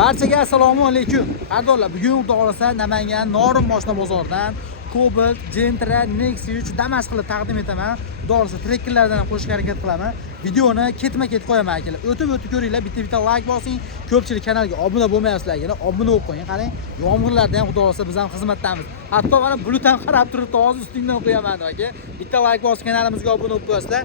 Barchaga assalomu alaykum. Qadrlar, bugun xudo xolasa Namangan Norin moshina bozoridan Cobalt, Gentra, Nexia 3 Damas qilib taqdim etaman. Xudo xolasa trekkerlardan ham qo'shishga harakat qilaman. Videoni ketma-ket qo'yaman akalar. O'tib ko'ringlar, bitta like bosing. Ko'pchilik kanalga obuna bo'lmayapsizlar, obuna bo'lib qo'ying. Qarang, yomg'irlarda ham xudo xolasa biz ham xizmatdamiz. Hatto mana bulut ham qarab turibdi, hozir ustingdan qo'yaman aka. Bitta like bosib kanalimizga obuna bo'lib qo'yasizlar.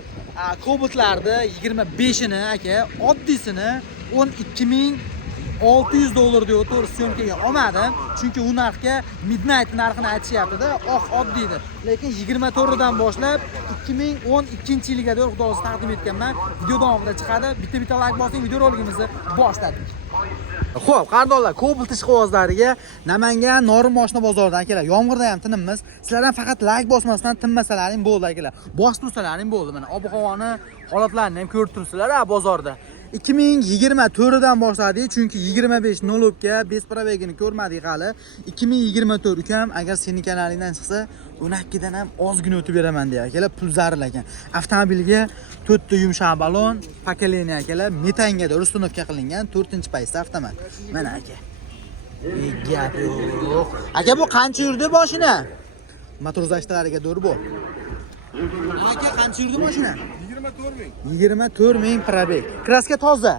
Cobaltlarni 25 ni aka, oddiysini 12.600 diyor, to'g'ri syomkaga olmadim. Chunki u narxga midnight narxini aytishyapti-da, oddiydir. Lekin 24 dan boshlab 2012-yilga qadar xudo xolasa taqdim etganman. Video davomida chiqadi. Bitta like bosing, video roligimizni boshladik. Xo'p, qardonlar, Cobalt ishqibozlariga Namangan Norin moshina bozoridan akalar. Yomg'irda ham tinimmiz. Sizlardan faqat like bosmasdan tinmasalaring bo'ldi akalar. Bosib tursalaring bo'ldi. Mana ob-havoni holatlarini ham ko'rib tursizlar bozorda. 2024 dan boshladik, chunki 25.0 ga bespravegini ko'rmadik hali. 2024 ukam, agar sening kanalingdan chiqsa, 12 dan ham ozgina o'tib beraman deya akalar, pul zaril ekan. Avtomobilga 4 ta yumshoq balon, pokoleniya akalar, metanga ustunovka qilingan 4-paysa avtomat. Mana aka. Gap yo'q. Aka, bu qancha yurdi mashina? Motor zashtalariga doğru bu. Aka, qancha yurdi mashina? 24.000 probeg. Kraska toza.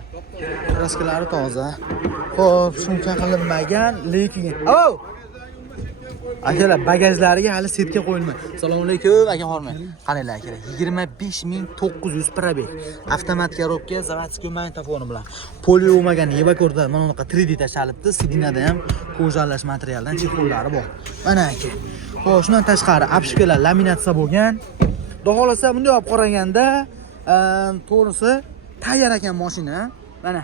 Kraskalari toza. Xo'p, shuncha qilinmagan, lekin akalar, bagajlariga hali setga qo'yilmagan. Assalomu alaykum, aka horma. Qaranglar akalar, 25.900 probeg. Avtomat korobka, zavodskiy magnitofoni bilan. Polio bo'lmagan Evakorda mana bunaqa 3D tashalibdi. Sidinada ham ko'jalash materialdan chexollari bor. Mana aka. Xo'p, shundan tashqari apshkalar laminatsiya bo'lgan. Xudo xolasa bunday olib qaraganda, to'g'risi tayyor ekan mashina. Mana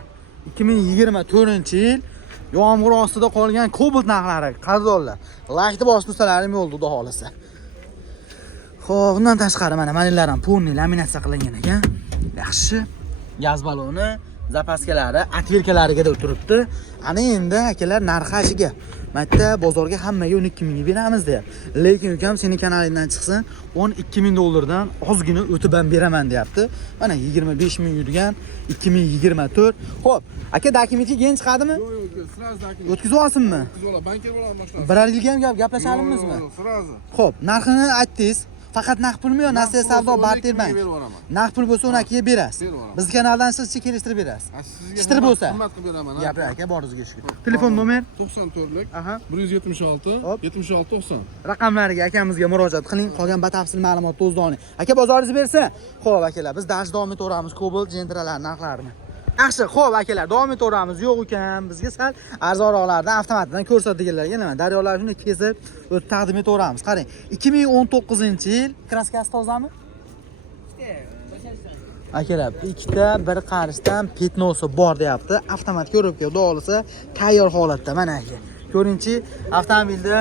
2024-yil yomg'ir ostida qolgan Cobalt narxlari qardonlar. Like'ni bosib tursalaring bo'ldi, xudo xolasa. Xo'p, bundan tashqari mana manilar ham polniy laminatsiya qilingan ekan. Yaxshi. Gaz baloni, zapaskalari, atvirkalariga da turibdi. Ana endi akalar narxashiga. Mayda bozorga hammaga 12 mingga beramiz deyapti. Lekin ukam sening kanalingdan chiqsin, 12 ming dollardan ozgina o'tib ham beraman deyapti. Mana 25 ming yurgan 2024. Xo'p, aka dokumentga keyin chiqadimi? Yo'q, sraz dokument. O'tkazib olsinmi? O'tkazib ola, banker bilan boshlaymiz. Bir yilga ham gaplashamizmi? Yo'q, sraz. Xo'p, narxini aytdingiz. Faqat naqd pulmi yo nasiya savdo barterbank? Naqd pul bo'lsa 12 ga berasiz. Biz kanaldan sizcha kelishtirib berasiz. Ishtir bo'lsa. Xizmat qilib beraman. Gapir aka, boringizga shukur. Telefon nomer 94lik Aha. 176 76 90. Raqamlariga akamizga murojaat qiling. Qolgan batafsil ma'lumotni o'zida oling. Aka, bozoringiz bersa. Xo'p akalar, biz dash davom etaveramiz Cobalt Gentralar narxlarini. Yaxshi, xo'p akalar, davom etaveramiz. Yo'q ekan, bizga sal arzonroqlardan avtomatidan ko'rsatganlarga nima? Daryolar shuni kesib o'tib taqdim etaveramiz. Qarang, 2019-yil kraskasi tozami? Akalar, ikkita bir qarishdan petnosi bor deyapti. Avtomat ko'ribga xudo xolasa tayyor holatda. Mana aka. Ko'ringchi, avtomobilda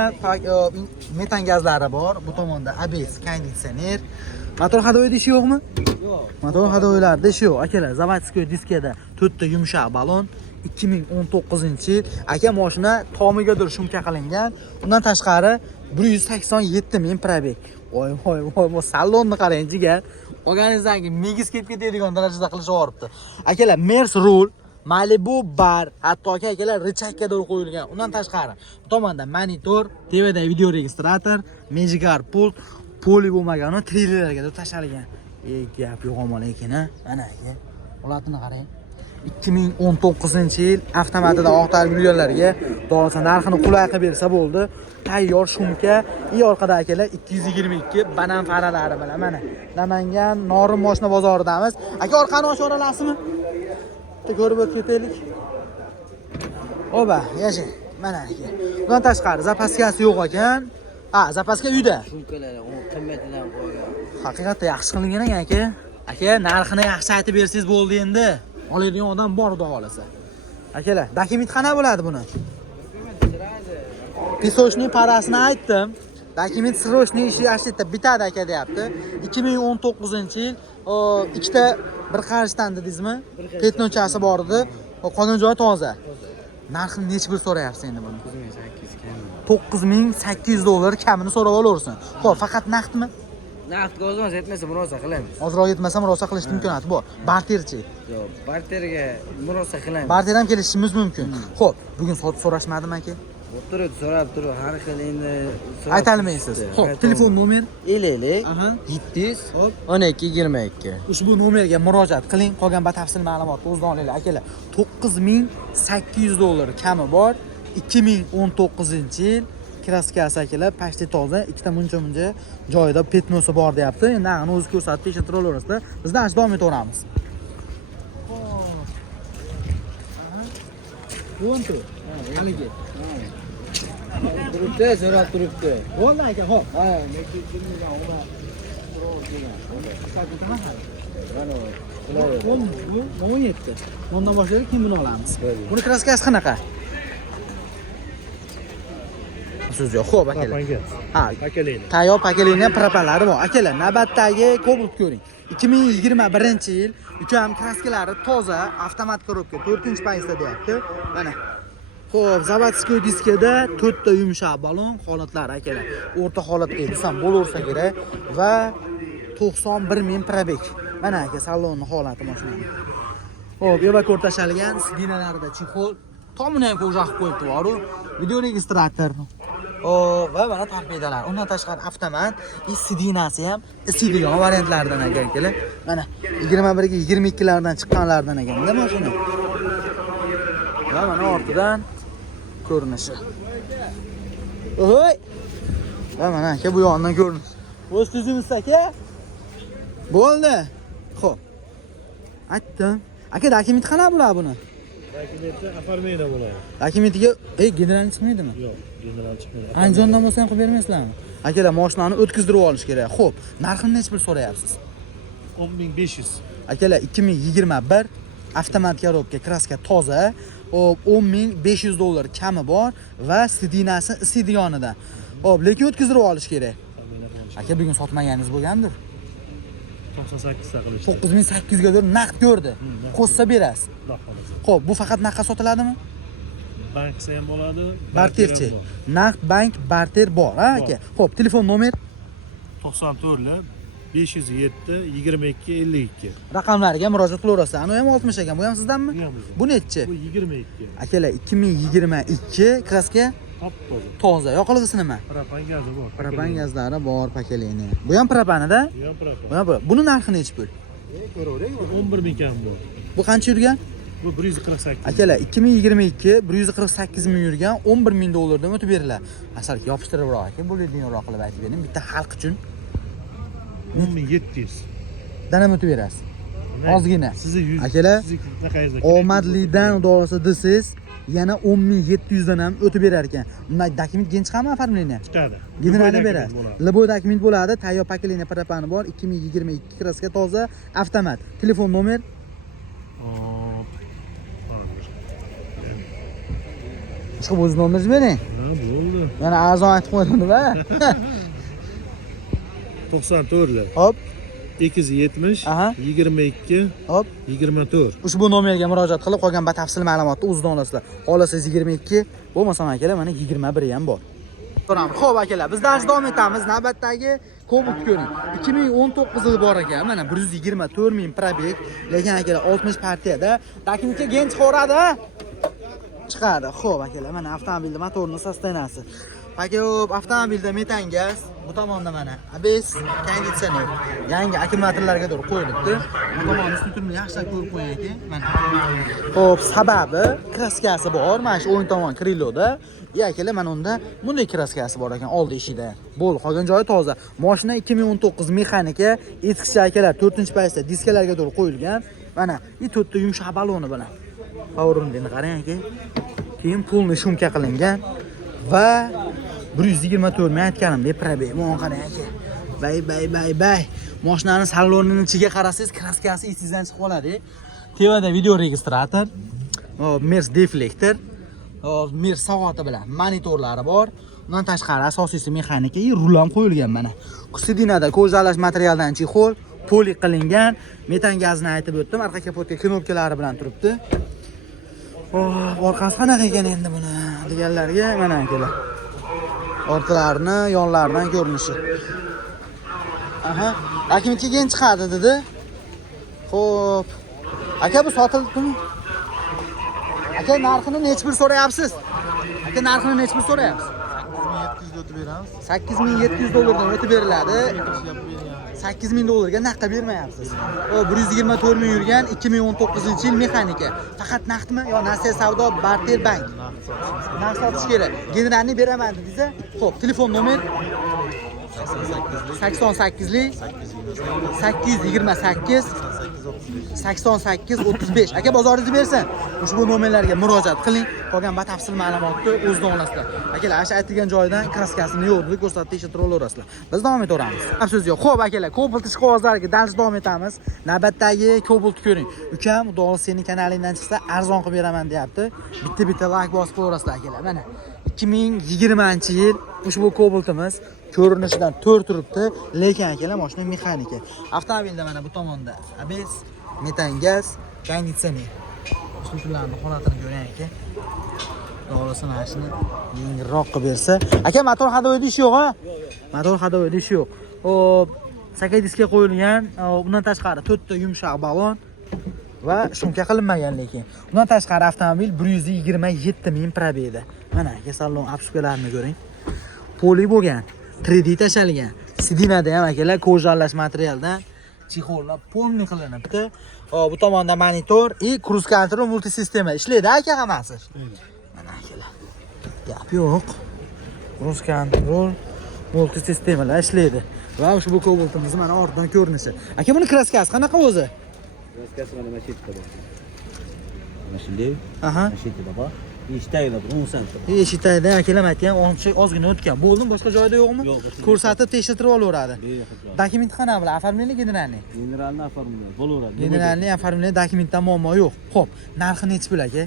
metan gazlari bor. Bu tomonda ABS, konditsioner. Motor hadovoyda ishi yo'qmi? Yo'q. Motor hadovoylarda ishi yo'q. Akalar, zavodskiy diskada 4 ta yumshoq balon. 2019-yil. Aka, mashina tomigadir shumka qilingan. Undan tashqari 187 ming probeg. Voy, salonni qarang-jiga. Olganingizdan megiz kelib ketadigan darajada qilishib yoribdi. Akalar, Mers Rule, Malibu bar, hattoki akalar richakka doğru qo'yilgan. Undan tashqari bu tomonda monitor, TVda video registrator, Magicar pult, poli bo'lmagani trailerlarga tashalgan. Gap yo'q lekin, mana aka. Holatini qarang. 2019-yil avtomatida oqtarib yurganlarga do'lsa narxini qulay qilib bersa bo'ldi. Tayyor shumka, orqada akalar 222 banan faralari bilan mana Namangan Norin moshina bozoridamiz. Aka, orqani ochib olasizmi? Bitta ko'rib o'tib ketaylik. Oba, yashang. Mana aka. Bundan tashqari zapaskasi yo'q ekan. Zapaska uyda. Shumkalari qimmatidan qo'ygan. Haqiqatda yaxshi qilingan ekan aka. Aka, narxini yaxshi aytib bersangiz bo'ldi endi. Oladigan odam bor xudo xolasa. Akalar, dokument qana bo'ladi buni? Pisochning parasini aytdim. Dokument srochniy ishi ashitda bitadi aka deyapti. 2019-yil ikkita bir qarishdan dedingizmi? Petnochasi bor edi. Qonun joyi toza. Narxini necha pul so'rayapsiz endi buni? 9800 $9,800 kamini so'rab olaversin. Xo'p, faqat naqdmi? Naqdga o'zimiz yetmasa murosa qilamiz. Ozroq yetmasa murosa qilish imkoniyati bor. Barterchi. Yo'q, barterga murosa qilamiz. Barter ham kelishimiz mumkin. Xo'p, bugun sot so'rashmadimi aka? O'tirib so'rab turib, har xil endi Aytolmaysiz. Xo'p, telefon nomer 50 Aha. 700 Hop. 12 22. Ushbu nomerga murojaat qiling. Qolgan batafsil ma'lumotni o'zdan olinglar akalar. $9800 kami bor. 2019-yil kraskasi akalar, pashti toza, ikkita muncha joyida petnosi bor deyapti. Endi uni o'zi ko'rsatib tekshirib olaverasizda. Biz davom etaveramiz. Bo'ldi. Haligi. Turibdi, so'rab turibdi. Bo'ldi aka, xo'p. Ha, Bu 17. Bundan boshlaylik, keyin buni olamiz. Buni kraskasi qanaqa? So'z yo'q. Xo'p, akalar. Ha, Pakelini. tayyor pakelini propanlari bor. Akalar, navbatdagi Cobalt ko'ring. 2021-yil ukam kraskalari toza, avtomat korobka, 4-payizda deyapti. Mana. Xo'p, zavodskiy diskada 4 ta yumshoq balon holatlari akalar. O'rta holatga desam bo'laversa kerak va 91 000 probeg. Mana aka salonni holati mashinani. Xo'p, evakor tashalgan, sidinalarida chexol, tomini ham qo'shib qo'yibdi boru, video registrator. Va mana torpedalar. Undan tashqari avtomat, sidinasi ham sidigan variantlardan akalar. Mana 21 ga 22 lardan chiqqanlardan ekanda mashina. Va mana ortidan ko'rinishi. Oy! Va mana aka bu yoqdan ko'rinish. O'z tuzimiz aka. Bo'ldi. Xo'p. Aytdim. Aka dokument qana bo'ladi buni? Dokumenti оформление bo'ladi. Dokumentiga general chiqmaydimi? Yo'q, general chiqmaydi. Andijondan bo'lsa ham qilib bermaysizlarmi? Akalar, mashinani o'tkazdirib olish kerak. Xo'p, narxini necha pul so'rayapsiz? 10500. Akalar, 2021 avtomat korobka, kraska toza, $10,500 kami bor va sidinasi isidi yonida. Xo'p, lekin o'tkazdirib olish kerak. Aka, bugun sotmaganingiz bo'lgandir? 98 ta qilishdi. 9800 ga naqd ko'rdi. Qo'shsa berasiz. Xo'p, bu faqat naqdga sotiladimi? Banksa ham bo'ladi. Barterchi. Naqd bank barter bor, ha aka. Xo'p, telefon nomer 94 507 22 52. raqamlariga murojaat qilaverasiz. Ani ham 60 ekan. Bu ham sizdanmi? Bu nechi? Bu 22. Akalar, 2022 kraska Top-toza. toza. Yoqilg'isi nima? Propan gazi bor. Propan gazlari bor pakelini. Bu ham propanida? Bu ham propan. Bu ham propan. Buni narxi nechi pul? 11 kam bor. Bu qancha yurgan? Bu 148. Akalar, 2022 148 ming yurgan, $11,000 dan o'tib beriladi. Asal yopishtiribroq aka, bo'ladiganroq qilib aytib bering. Bitta xalq uchun 10700. danam o'tib berasiz. Ozgina. Sizni 100. Akalar, Sizni qanaqangizda? omadlidan xudosi desiz, yana 10,700 dan ham o'tib berar ekan. Bunday dokument keyin chiqadimi оформление? Chiqadi. Generalni berasiz. Liboy dokument bo'ladi, tayyor pakelini propani bor, 2022 kraska toza, avtomat. Telefon nomer chiqib o'z nomeringizni bering. Ha, bo'ldi. Yana arzon aytib qo'ydim-da. 94. Hop, 270 Aha. 22 hop. 24. Ushbu nomerga murojaat qilib qolgan batafsil ma'lumotni o'zida olasizlar. Xohlasangiz 22, bo'lmasa akalar mana 21 ham bor. Xo'p akalar, biz dars davom etamiz. Navbatdagi Cobalt ko'ring. 2019 yil bor ekan. Mana 124 ming probeg, lekin akalar 60 partiyada dokumentga gen chiqaradi. Chiqadi. Xo'p akalar, mana avtomobilning motorning sostenasi. Pakop avtomobilda metan gaz, bu tomonda mana ABS, konditsioner, yangi akkumulyatorlarga to'g'ri qo'yilibdi. Bu tomonni strukturini yaxshilab ko'rib qo'ying aka. Mana. Xo'p, sababi kraskasi bor, mana shu o'ng tomon kriloda. Akalar, mana unda bunday kraskasi bor ekan oldi eshikda. Bo'l, qolgan joyi toza. Mashina 2019 mexanika, eski akalar 4-payizda diskalarga to'g'ri qo'yilgan. Mana, 4 ta yumshoq baloni bilan. Power'ini qarang aka. Keyin pulni shumka qilingan va 124 ming aytganimdek probeg. Mana qarang aka. Bay. Mashinaning salonining ichiga qarasangiz, kraskasi esingizdan chiqib qoladi. Tevada video registrator, Mers deflektor, Mers soati bilan monitorlari bor. Undan tashqari asosiysi mexanika, rul ham qo'yilgan mana. Sidinada ko'zalash materialdan chexol, poli qilingan, metan gazini aytib o'tdim. Orqa kapotka knopkalari bilan turibdi. Orqasi qanaqa ekan endi buni deganlarga mana akalar. Orqalarini, yonlaridan ko'rinishi. Aha. Akimga keyin chiqadi dedi. Xo'p. Aka bu sotildimi? Aka narxini necha bir so'rayapsiz? Aka narxini necha bir so'rayapsiz? 700 o'tib beramiz. 8700 dollardan o'tib beriladi. 8000 dollarga naqd bermayapsiz. O 124 ming yurgan 2019-yil mexanika. Faqat naqdmi yo Nasiya Savdo Barter Bank? Naqd sotish kerak. Generalni beraman dedingiz. Xo'p, telefon nomer 88lik 828 88 35. Aka bozoringizni bersin. Ushbu nomerlarga murojaat qiling. Qolgan batafsil ma'lumotni o'zida olasizlar. Akalar, ash aytilgan joydan kraskasini yo'qni ko'rsatib tekshirib olaverasizlar. Biz davom etaveramiz. Afsus yo'q. Xo'p akalar, Cobalt ish qog'ozlariga dalish davom etamiz. Navbatdagi Cobalt ko'ring. Ukam, xudo xohlasa sening kanalingdan chiqsa arzon qilib beraman deyapti. Bitta like bosib qo'yaverasizlar akalar. Mana 2020-yil ushbu Cobaltimiz ko'rinishidan 4 turibdi, lekin akalar mashina mexanika. Avtomobilda mana bu tomonda ABS, metan gaz, konditsioner. Shularning holatini ko'ring aka. To'g'risi mana shuni yengilroq qilib bersa. Aka, motor hadovoy ish yo'q-a? Yo'q. Motor hadovoy ish yo'q. Hop, sakadiskga qo'yilgan, undan tashqari 4 ta yumshoq balon va shumka qilinmagan lekin. Undan tashqari avtomobil 127 ming probegda. Mana aka salon obshkalarini ko'ring. Poli bo'lgan, 3D tashalgan. Sidinada ham akalar kojalash materialdan chexollar polni qilinibdi. Bu tomonda monitor и cruise control multisistema ishlaydi aka hammasi. Mana akalar. Gap yo'q. Cruise control multisistemalar ishlaydi. Va ushbu Cobaltimiz mana ortdan ko'rinishi. Aka, buni kraskasi qanaqa o'zi? Kraskasi mana mashitda bor. Mana shunday. Aha. Mashitda bor. Eshitaylar 10 sent. Eshitayda akalar aytgan, ozgina o'tgan. Bo'ldimi, boshqa joyda yo'qmi? Yo'q. Ko'rsatib tekshirib olaveradi. Dokument qanaqa bilan оформление generalniy? Generalni оформление bo'laveradi. Generalniy оформление dokumentdan muammo yo'q. Xo'p, narxi nechi pul aka?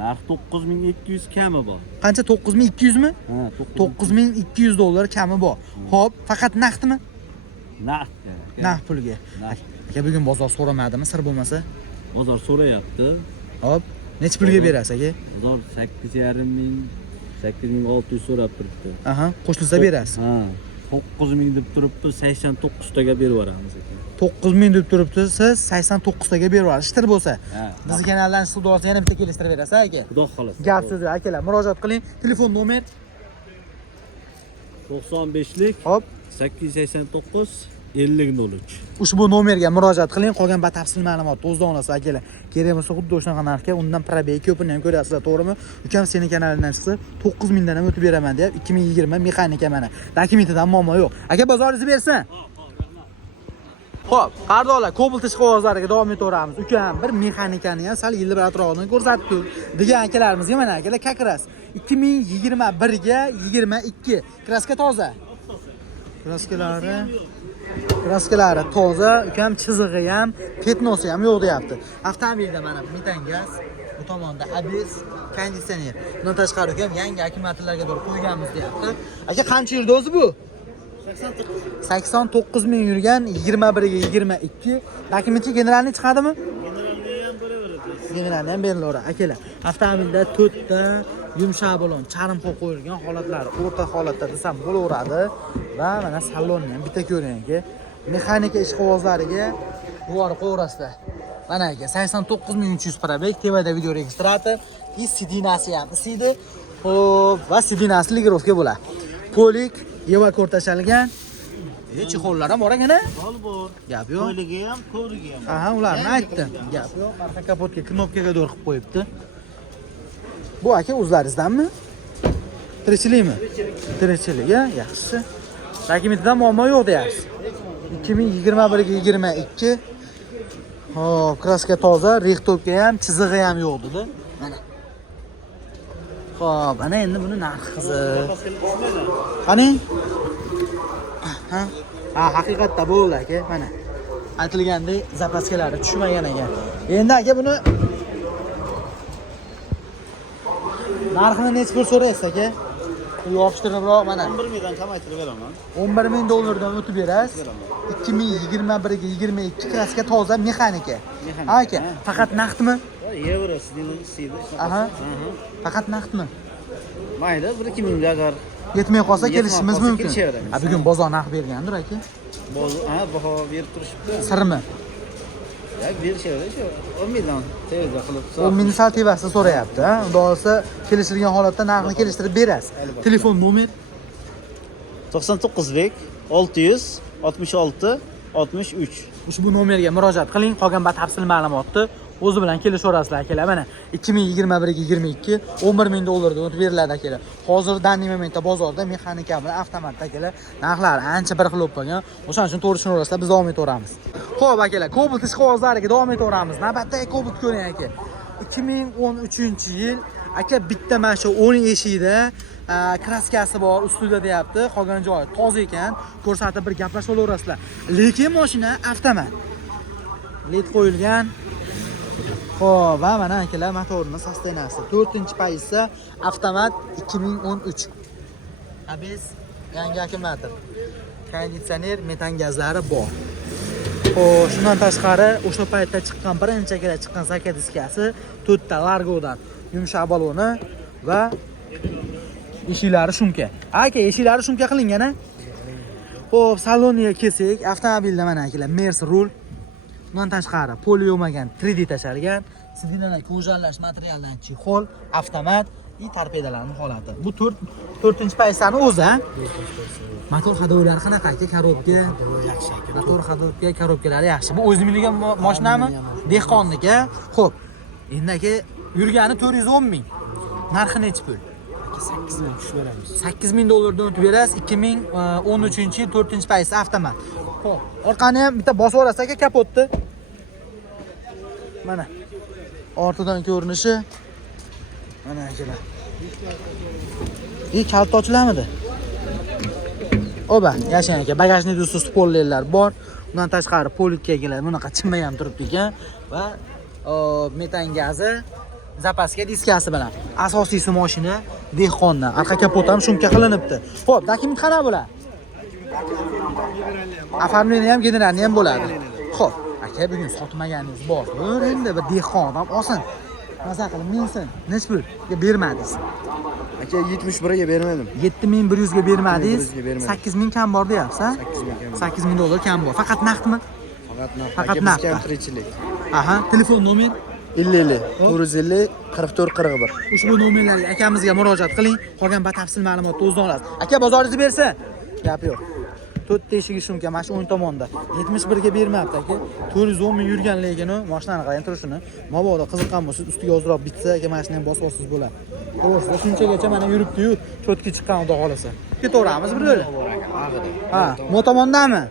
Narx 9200 kami bor. Qancha? 9200 mi? Ha, 9200 dollar kami bor. Xo'p, faqat naqdmi? Naqd. Naqd pulga. Aka, bugun bozor so'ramadimi, sir bo'lmasa? Bozor so'rayapti. Hop, nechi pulga berasiz aka? Bozor 8,5 ming, 8600 so'rab turibdi. Aha, qo'shilsa berasiz. Ha, 9000 deb turibdi, 89 taga berib yuboramiz aka. 9000 deb turibdi, siz 89 taga berib yuborasiz. Ishtir bo'lsa. Ha. Bizning kanaldan sud olsa yana bitta kelishtirib berasiz aka. Xudo xolasa. Gap so'zi akalar, murojaat qiling. Telefon nomer 95lik hop 889 5003. ushbu nomerga murojaat qiling. Qolgan batafsil ma'lumotni o'zida olasiz akalar. Kerak bo'lsa xuddi o'shaqa narxga undan probeg ko'pini ham ko'rasizlar, to'g'rimi? Ukam sening kanalingdan chiqsa 9000 dan ham o'tib beraman deb 2020 mexanika mana. Dokumentidan muammo yo'q. Aka, bozoringizni bersin. Xo'p, qardoqlar, Cobalt ish qog'ozlariga davom etaveramiz. Ukam bir mexanikani ham sal yillar atrofini ko'rsatib tur degan akalarimizga mana akalar kakras 2021 ga 22 kraska toza. Kraskalari toza, ukam chizig'i ham, petnosi ham yo'q deyapti. Avtomobilda mana metan gaz, bu tomonda ABS, konditsioner. Bundan tashqari ukam yangi akkumulyatorlarga doğru qo'yganmiz deyapti. Aka, qancha yurdi o'zi bu? 89 ming yurgan 21 ga 22. Dokumenti generalniy chiqadimi? Generalniy ham berilaveradi akalar. Avtomobilda 4 ta yumshoq balon, charm qo'yib qo'yilgan holatlari o'rta holatda desam bo'laveradi va mana salonni ham bitta ko'ring aka. Mexanika ish qog'ozlariga yuborib qo'yasizlar. Mana aka 89300 probeg, tevada video registrator, и sidinasi ham isiydi. Xo'p, va sidinasi ligirovka bo'ladi. Polik Yeva ko'rtashalgan. Chexollar ham bor ekan-a? Bor. Gap yo'q. Qo'yligi ham, ko'rigi ham. Aha, ularni aytdim. Gap yo'q. Arqa kapotga knopkaga doğru qilib qo'yibdi. Bu aka o'zlaringizdanmi? Tirikchilikmi? Tirikchilik, yaxshisi. Dokumentidan muammo yo'q deyapsiz. 2021 ga 22. Hop, kraska toza, rixtopga ham, chizig'i ham yo'q dedi. Mana. Xo'p, ana endi buni narxi qiziq. Qani? Ha, haqiqatda bo'ldi aka, mana. Aytilgandek, zapaskalari tushmagan ekan. Endi aka buni narxini necha pul so'raysiz aka? Yopishtiribroq mana. 11 mingdan kamaytirib beraman. 11 ming dollardan o'tib berasiz. 2021 ga 22 kraska toza mexanika. Aka, faqat naqdmi? Yevro sidini. Aha. Faqat naqdmi? Mayli, 1-2 mingga agar Yetmay qolsa kelishimiz qolsa mumkin. kelishaveramiz. Bugun bozor narx bergandir aka. Baho berib turishibdi. Sirmi? Ya berishaveradi shu. 10 million tezda qilib. 10 ming sal tevasida so'rayapti, ha. Unda olsa kelishilgan holatda narxni kelishtirib berasiz. Telefon nomer 99 bek 666 63. ushbu nomerga murojaat qiling. Qolgan batafsil ma'lumotni o'zi bilan kelishaverasizlar akalar. Mana 2021-22 $11 ming dollardan o'tib beriladi akalar. Hozir danli momentda bozorda mexanika bilan avtomat akalar narxlari ancha bir xil bo'lib qolgan. O'shaning uchun to'g'ri tushunaverasizlar, biz davom etaveramiz. Xo'p akalar, Cobalt ish qog'ozlariga davom etaveramiz. Navbatdagi Cobalt ko'ring aka. 2013-yil aka bitta mana shu 10 eshikda kraskasi bor, ustida deyapti. Qolgan joyi toza ekan. Ko'rsatib bir gaplashib olaverasizlar. Lekin mashina avtomat. Led qo'yilgan. Xo'p, va mana akalar motorni sostenasi 4-pozisiya avtomat 2013. ABS yangi akkumulyator. Konditsioner, metan gazlari bor. Xo'p, shundan tashqari o'sha paytda chiqqan birinchi kelib chiqqan zaka diskasi 4 ta Largodan yumshoq baloni va eshiklari shumka. Aka, eshiklari shumka qilingan-a? Xo'p, saloniga kelsak, avtomobilda mana akalar Mers rul. Bundan tashqari poli yo'magan 3D tashalgan, sidinalar ko'jalash materialdan chexol, avtomat va torpedalarning holati. Bu 4-pozitsiyani o'zi, ha? Motor hadoylari qanaqa aka? Korobka yaxshi aka. Motor hadovka, korobkalari yaxshi. Bu o'zi mingan mashinami? Dehqonniki. Xo'p. Endi aka yurgani 410 ming. Narxi necha pul? 8 ming tushib beramiz. 8 ming dollardan o'tib berasiz. 2013-yil 4-pozitsiya avtomat. Xo'p, orqani ham bitta bosib olasiz aka kapotni. Mana ortidan ko'rinishi mana akalar. Kalt ochilamidi? Oba, yashang aka. Bagajnik usti spoilerlar bor. Undan tashqari politga keladi. Bunaqa chimma ham turibdi ekan va metan gazi zapaska diskasi bilan. Asosiysi mashina dehqondan. Arqa kapot ham shunga qilinibdi. Xo'p, dokument qana bo'ladi? Оформление ham, generalni ham bo'ladi. Xo'p, aka bugun sotmaganingiz bor. Endi bir dehqon ham olsin. Maza qilib minsin. Nech pulga bermadingiz? Aka 71 ga bermadim. 7100 ga bermadingiz. 7100 ga bermadim. 8000 kam bor deyapsiz, 8000 dollar kam bor. Faqat naqdmi? Faqat naqd. Aka tirikchilik. Aha, telefon nomer 50 450 44 41. Ushbu nomerlarga akamizga murojaat qiling. Qolgan batafsil ma'lumotni o'zidan olasiz. Aka bozoringizni bersin. Gap yo'q. 4 teshigi shumka, mana shu o'ng tomonda. 71 ga bermayapti aka. 410 ming yurgan lekin mashinani qarang turishini. Mabodo qiziqqan bo'lsa, ustiga ozroq bitsa, aka mashinani ham bosib olsangiz bo'ladi. To'g'risi, shunchagacha mana yuribdi-yu, cho'tki chiqqan xudo xolasa. Ketaveramiz bir yo'li. Ha, mo tomondami?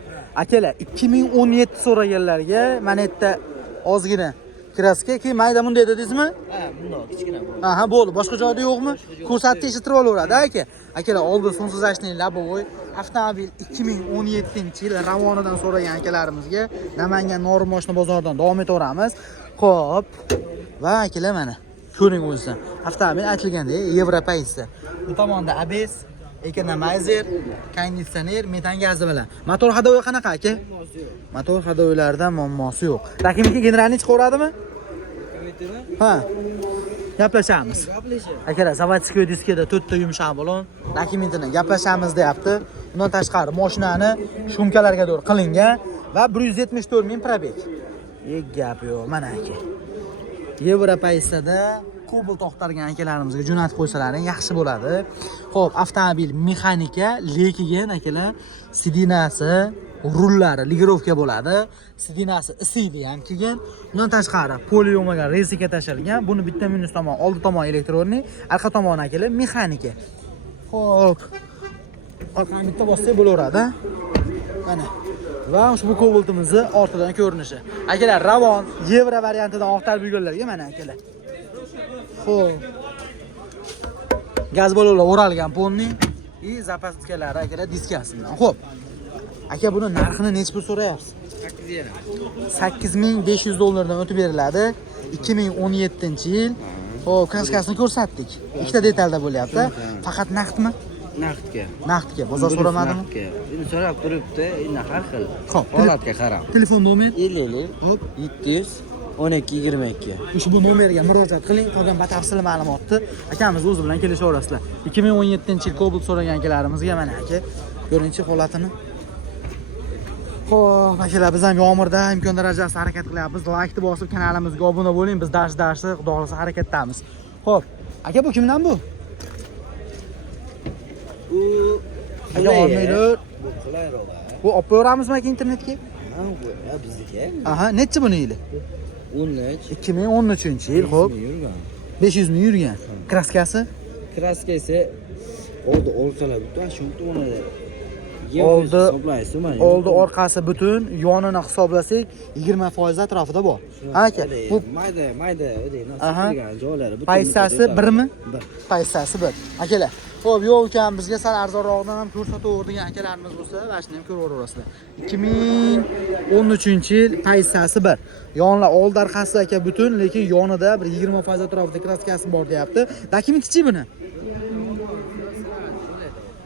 Akalar, 2017 so'raganlarga mana yerda ozgina kraska, keyin mayda bunday dedingizmi? Ha, bundoq kichkina bu. Aha, bo'ldi. Boshqa joyda yo'qmi? Ko'rsatib eshittirib olaveradi, aka. Akalar, oldi so'nsizlashning labovoy avtomobil 2017-yil Ravonidan so'ragan akalarimizga Namangan Norin mashina bozoridan davom etaveramiz. Xo'p. Va akalar mana ko'ring o'zingizdan. Avtomobil aytilgandek, Yevropaysda. Bu tomonda ABS, ekonomizer, konditsioner, metan gazi bilan. Motor hadovi qanaqa aka? Motor hadovilarida muammosi yo'q. Rakimga generalni chiqaveradimi? Ha. Gaplashamiz. Akalar, zavodskiy diskada 4 ta yumshoq balon, dokumentini gaplashamiz deyapti. Undan tashqari mashinani shumkalarga doğru qilingan va 174 ming probeg. Gap yo'q, mana aka. Yevropaysda Cobalt to'xtargan akalarimizga jo'natib qo'ysalaring yaxshi bo'ladi. Xo'p, avtomobil mexanika, lekin akalar, sidinasi, rullari ligirovka bo'ladi. Sidinasi isidi ham kelgan. Undan tashqari poli yo'magan resika tashalgan. Buni bitta minus tomon, oldi tomon elektronli, arqa tomoni akalar mexanika. Xo'p. Orqani bitta bossak bo'laveradi. Mana. Va ushbu Cobaltimizni ortidan ko'rinishi. Akalar, Ravon Yevro variantidan ortar bo'lganlarga mana akalar. Xo'p. Gaz balonlar o'ralgan ponni и zapaskalari akalar diskasidan. Xo'p. Aka buni narxini necha pul so'rayapsiz? 8500 dollardan o'tib beriladi. 2017-yil. Xo'p, kraskasini ko'rsatdik. Ikkita detalda bo'lyapti. Faqat naqdmi? Naqdga. Naqdga. Bozor so'ramadimi? Endi so'rab turibdi, endi har xil. Xo'p, holatga qarab. Telefon nomer 50 Hop. 700 12 22. Ushbu nomerga murojaat qiling. Qolgan batafsil ma'lumotni akamiz o'zi bilan kelishaverasizlar. 2017-yil Cobalt so'ragan akalarimizga mana aka. Ko'ringchi holatini. Xo'p, akalar, biz ham yomg'irda imkon darajasida harakat qilyapmiz. Like bosib, kanalimizga obuna bo'ling. Biz darsda xudo xolasa harakatdamiz. Xo'p, aka, bu kimdan bu? U Aka, olmaylar. Bu qulayroq. Bu olib qo'yamizmi aka internetga? Ha, bu bizniki. Aha, necha buni yili? 13. 2013-yil, xo'p. Yurgan. 500 ming yurgan. Kraskasi? Kraska esa orqalar butun shu to'g'ri. Oldi orqasi butun, yonini hisoblasak 20% atrofida bor. Ha aka, bu mayda aha, joylari butun. paysasi birmi? Bir. Paysasi bir. Akalar, xo'p, yo'q ekan bizga sal arzonroqdan ham ko'rsataveradigan akalarimiz bo'lsa, vashni ham ko'raverasizlar. 2013-yil paysasi bir. Yonlar oldi orqasi aka butun, lekin yonida bir 20% atrofida kraskasi bor deyapti. Dokumentchi buni.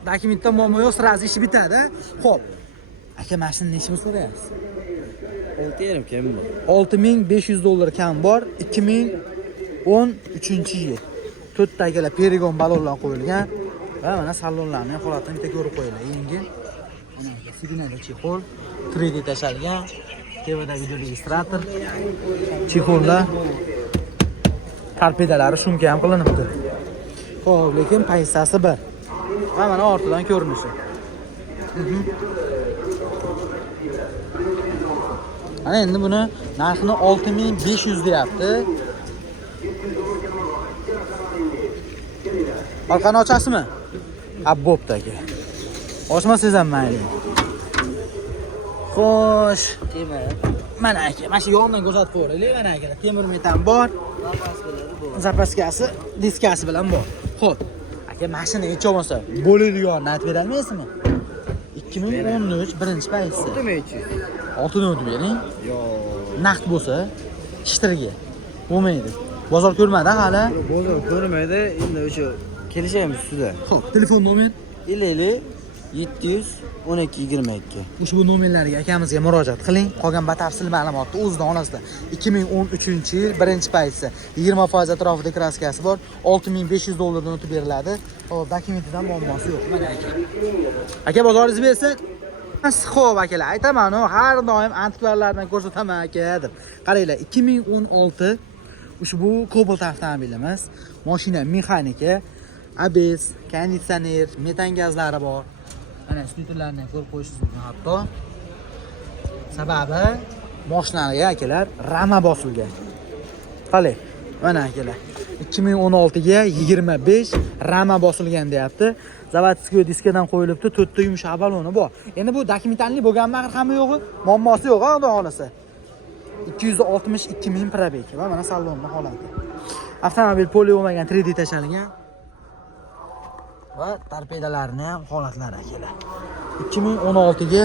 Dokumentda muammo yo'q, sразу ish bitadi. Xo'p. Aka, mashina necha pul so'rayapsiz? 6,5 kam bor. $6,500 kam bor. 2013-yil. 4 ta akalar perigon balonlar qo'yilgan. Va mana salonlarni ham holatini bitta ko'rib qo'yinglar. Yengil. Mana signal chexol, 3D tashalgan. Tevada video registrator. Chexollar. Torpedalari shumka ham qilinibdi. Xo'p, lekin paysasi bir. Va mana ortidan ko'rinishi. Mana endi buni narxini 6500 deyapti. Orqani ochasizmi? Ha, bo'pti aka. Ochmasangiz ham mayli. Xo'sh, Temir. mana aka, mana shu yondan ko'rsatib qo'yaylik. Mana aka, temir metan bor. Zapaskasi, diskasi bilan bor. Xo'p. Aka, mashina necha bo'lsa, bo'ladiganini aytib berolmaysizmi? 2013 birinchi paytsi. 6 o'tib bering. Yo'q. Naqd bo'lsa, ishtirga bo'lmaydi. Bozor ko'rmadi hali. Bozor ko'rmaydi, endi o'sha kelishamiz ustida. Xo'p, telefon nomer 50 700 1222. ushbu nomerlarga akamizga murojaat qiling. Qolgan batafsil ma'lumotni o'zidan olasizlar. 2013-yil birinchi paytsi 20% atrofida kraskasi bor. $6,500 dan o'tib beriladi. Xo'p, dokumentidan muammosi yo'q. Mana aka. Aka, bozoringiz bersa, xo'p akalar, aytaman, har doim antikvarlardan ko'rsataman aka deb. Qaranglar, 2016 ushbu Cobalt avtomobilimiz, mashina mexanika, ABS, konditsioner, metan gazlari bor. Mana stuturlarni ko'rib qo'yishingiz mumkin hatto. Sababi mashinaga akalar rama bosilgan. Qalay, mana akalar. 2016 ga 25 rama bosilgan deyapti. Zavodskiy diskadan qo'yilibdi, 4 ta yumshoq baloni bor. Endi bu dokumentalniy bo'lganmi, axir hamma yo'g'i, muammosi yo'q, xudo xolasa. 262 ming probeg va mana salonni holati. Avtomobil poli bo'lmagan 3D tashalgan. Va torpedalarni ham holatlari akalar. 2016 ga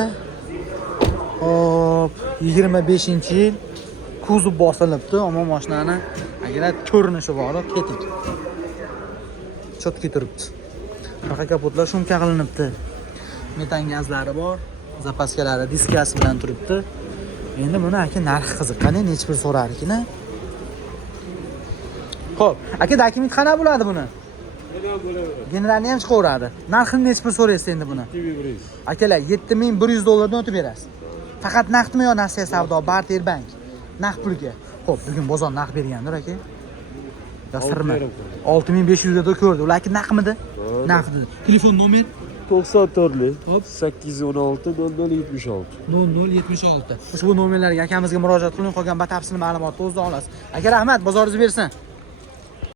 hop 25-yil kuzov bosilibdi, ammo mashinani akalar ko'rinishi bor, ketik. Chotki turibdi. Orqa kapotlar shumka qilinibdi. Metan gazlari bor, zapaskalari diskasi bilan turibdi. Endi buni aka narxi qiziq. Qani necha pul so'rar ekan? Xo'p, aka dokument qana bo'ladi buni? Generalni ham chiqaveradi. Narxini necha pul so'raysiz endi buni? Akalar, $7,100 dan o'tib berasiz. Faqat naqdmi yo nasiya savdo, barter bank? Naqd pulga. Xo'p, bugun bozor naqd bergandir aka. Yo sirmi? 6,500 ga ko'rdi. Ularki naqdmidi? Naqd. Telefon nomer 94 816 0076. 0076. Ushbu nomerlarga akamizga murojaat qiling, qolgan batafsil ma'lumotni o'zida olasiz. Aka, rahmat, bozoringiz bersin.